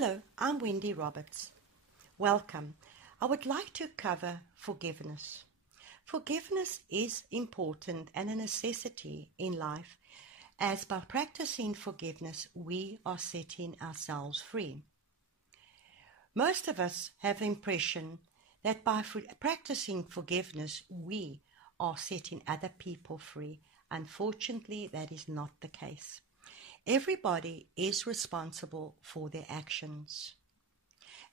Hello, I'm Wendy Roberts. Welcome. I would like to cover forgiveness. Forgiveness is important and a necessity in life, as by practicing forgiveness, we are setting ourselves free. Most of us have the impression that by practicing forgiveness, we are setting other people free. Unfortunately, that is not the case. Everybody is responsible for their actions.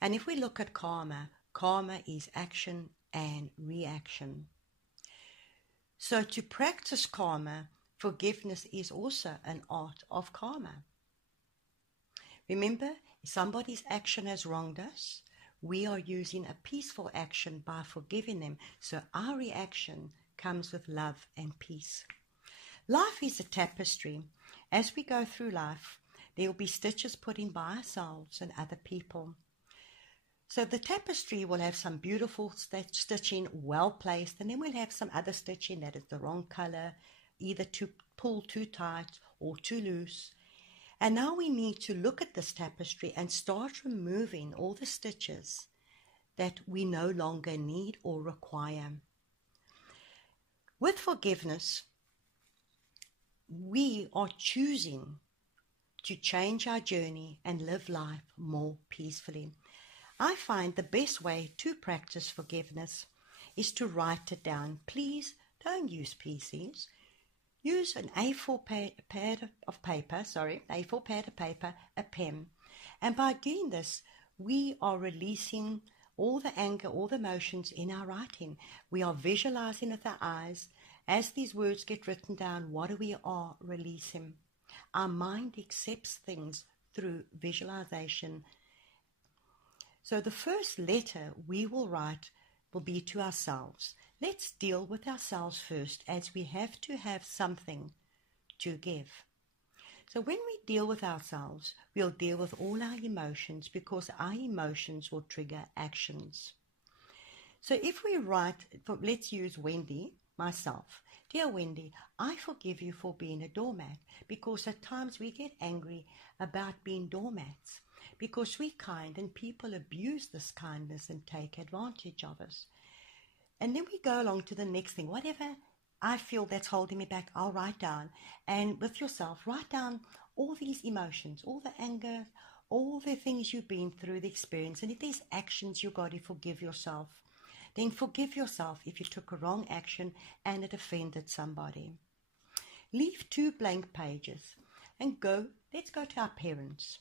And if we look at karma, karma is action and reaction. So to practice karma, forgiveness is also an art of karma. Remember, if somebody's action has wronged us, we are using a peaceful action by forgiving them, so our reaction comes with love and peace. Life is a tapestry. As we go through life, there will be stitches put in by ourselves and other people. So the tapestry will have some beautiful stitching, well placed, and then we'll have some other stitching that is the wrong color, either to pull too tight or too loose. And now we need to look at this tapestry and start removing all the stitches that we no longer need or require. With forgiveness, we are choosing to change our journey and live life more peacefully. I find the best way to practice forgiveness is to write it down. Please don't use PCs. Use an A4 pad of paper, a pen. And by doing this, we are releasing all the anger, all the emotions in our writing. We are visualizing with our eyes. As these words get written down, what we are releasing? Our mind accepts things through visualization. So the first letter we will write will be to ourselves. Let's deal with ourselves first, as we have to have something to give. So when we deal with ourselves, we'll deal with all our emotions, because our emotions will trigger actions. So if we write, let's use Wendy, myself. Dear Wendy, I forgive you for being a doormat, because at times we get angry about being doormats, because we're kind and people abuse this kindness and take advantage of us. And then we go along to the next thing. Whatever I feel that's holding me back, I'll write down. And with yourself, write down all these emotions, all the anger, all the things you've been through, the experience. And if there's actions you've got to forgive yourself, then forgive yourself if you took a wrong action and it offended somebody. Leave 2 blank pages and let's go to our parents.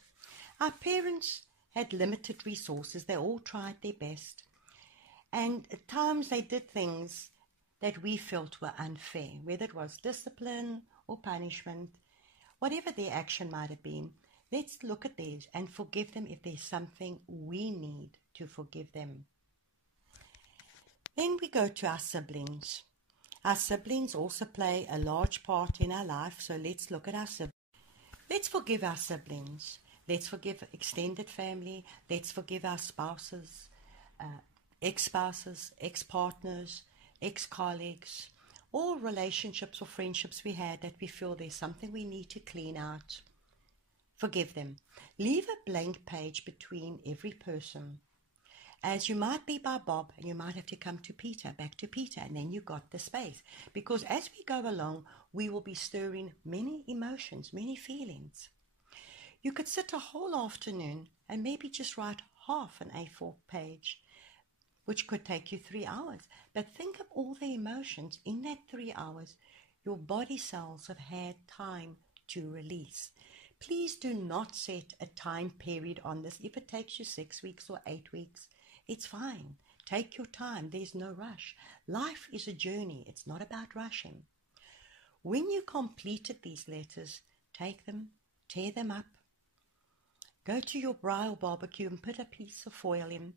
Our parents had limited resources. They all tried their best. And at times they did things that we felt were unfair, whether it was discipline or punishment, whatever their action might have been. Let's look at theirs and forgive them if there's something we need to forgive them. Then we go to our siblings. Our siblings also play a large part in our life, so let's look at our siblings. Let's forgive our siblings. Let's forgive extended family. Let's forgive our spouses, ex-spouses, ex-partners, ex-colleagues, all relationships or friendships we had that we feel there's something we need to clean out. Forgive them. Leave a blank page between every person. As you might be by Bob, and you might have to come to Peter, back to Peter, and then you got the space. Because as we go along, we will be stirring many emotions, many feelings. You could sit a whole afternoon and maybe just write half an A4 page, which could take you 3 hours. But think of all the emotions in that 3 hours your body cells have had time to release. Please do not set a time period on this. If it takes you 6 weeks or 8 weeks, it's fine. Take your time. There's no rush. Life is a journey. It's not about rushing. When you completed these letters, take them, tear them up, go to your braai barbecue and put a piece of foil in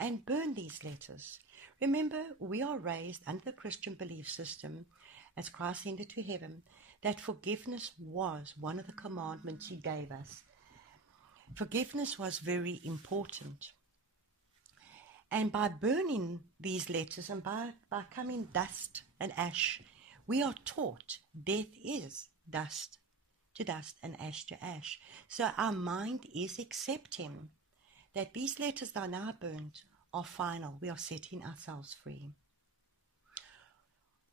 and burn these letters. Remember, we are raised under the Christian belief system, as Christ ascended to heaven, that forgiveness was one of the commandments he gave us. Forgiveness was very important. And by burning these letters and by becoming dust and ash, we are taught death is dust to dust and ash to ash. So our mind is accepting that these letters that are now burnt are final. We are setting ourselves free.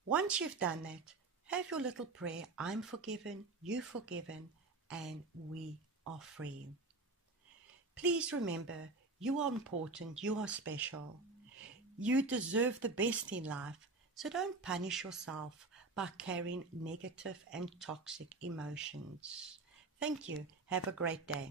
Once you've done that, have your little prayer, I'm forgiven, you're forgiven, and we are free. Please remember, you are important, you are special. You deserve the best in life, so don't punish yourself by carrying negative and toxic emotions. Thank you. Have a great day.